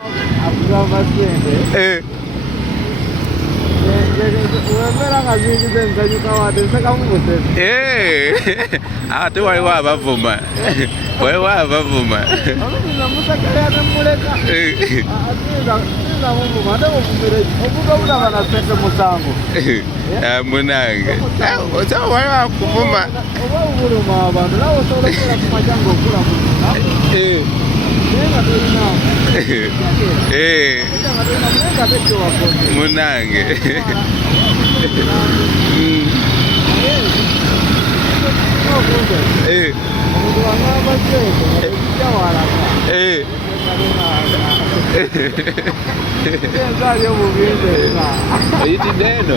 Eh. Ate waliwo abavuma. Waliwo abavuma. Munange. Oza waliwo akuvuma. Munange. Oyitidde eno?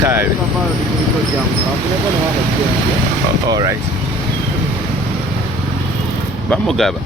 Kale. All right. Bamugaba.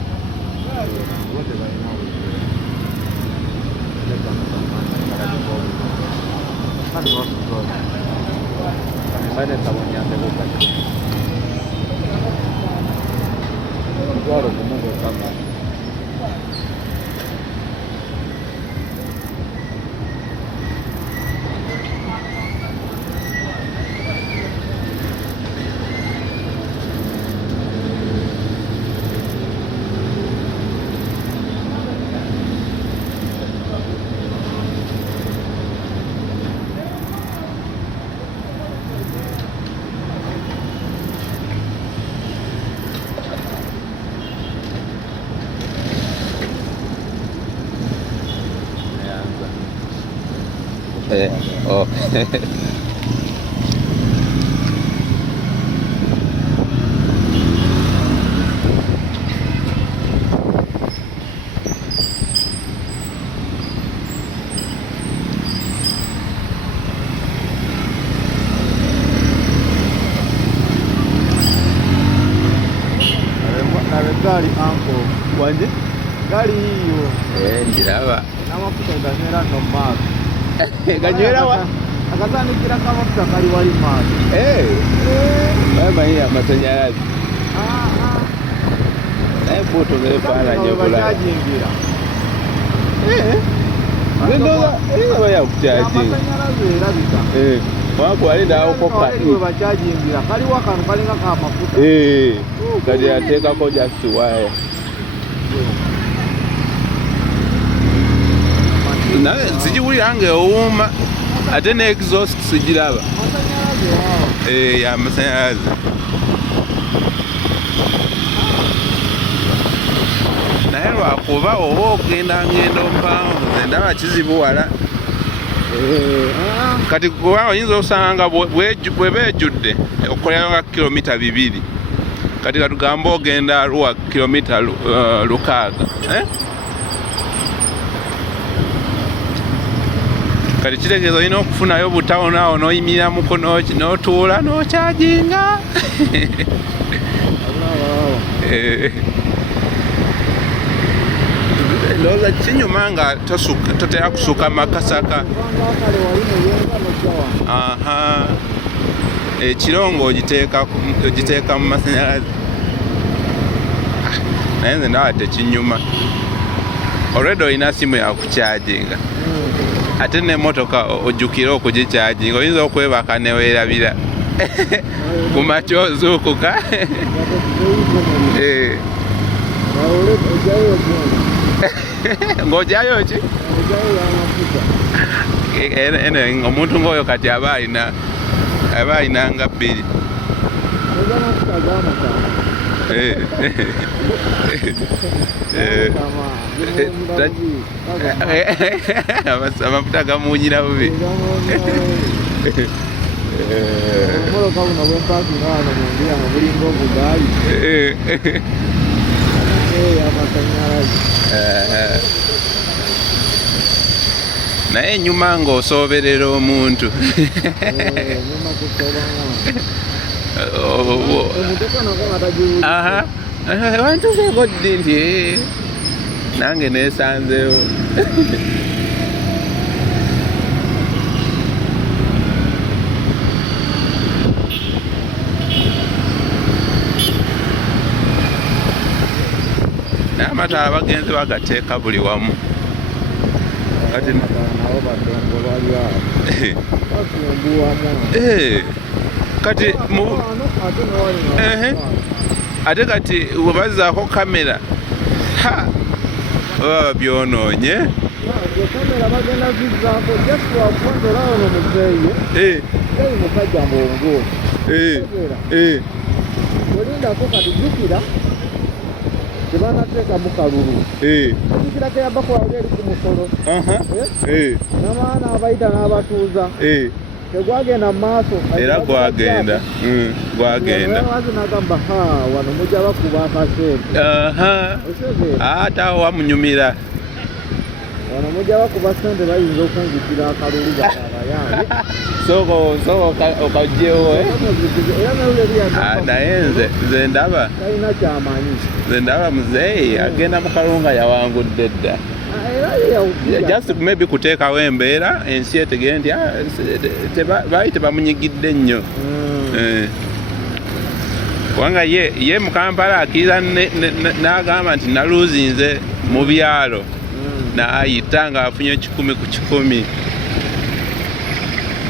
Oh. Gari anko wanje gari hiyo Njiraba. N'amafuta ganywera no mazi. Ganywera wa? Akazanikira k'amafuta kali wali mazi. Bamanyi amashanyarazi. Naye foto zefaananyi okulaba. Bakyajingira. Aba yakukyajinga. Amashanyarazi erabika. Wako alindawoko kati. Bakyajingira kaliwo akantu kalinga k'amafuta. Kati ateekako just wire. Naye sigiwulira ng'ewuuma ate ne exhaust sigiraba. Amasanyalaze. Naye lwakuba oba ogenda ngendo mpanvu nze ndaba kizibuwala. Kati kubanga oyinza okusanga nga bw'eba ejjudde okolerayo nga kilomita 2. Kati katugambe ogenda Arua kilomita 600. Kati kitegeeza olina okufunayo butawuni awo n'oyimirira muko n'otuula n'okyajinga. Looza kinyuma nga totera kusuka makasaka. Ekirongo ogiteeka mu masanyalaze. Naye nze ndaba tekinyuma. Already olina simu yakukyajinga. Ate n'emmotoka ojjukira okugikyajinga oyinza okwebaka neweerabira. Ku makya ozuukuka. Ng'ogyayo ki? Omuntu ng'oyo kati aba alina nga 2. Amafuta gamuwunyira bubi. Naye enyuma ng'osooberera omuntu. Wantuuseeko ddi nti nange neesanzeewo. amataala bagenze bagateeka buli wamu kati nabo badongo bali awo basumbuwamu kati ate kati webazaako kamera baba byonoonye kamera bagenda zizzaako just wakwondera ono muzeeyi musajja mbongo olindako kati jjukira tebanateekamu kalulu jjukirako yabakwali eri ku musolo n'amaana abayita n'abatuuza tegwagenda mu maaso era gwagenda nagamba wano mujja bakuba akasente ate awo wamunyumira wano mujja bakuba sente bayinza okungukira akalulu bakabayambe soka okajjewo naye nze ndaba talina kyamanyi nze ndaba muzeeyi agenda mu kalunga yawangudde dda just maybe kuteekawo embeera ensi etegere nti baali tebamunyigidde nnyo kubanga ye mu Kampala akkiriza n'agamba nti naluuzinze mu byalo n'ayita ng'afunye 10 ku 10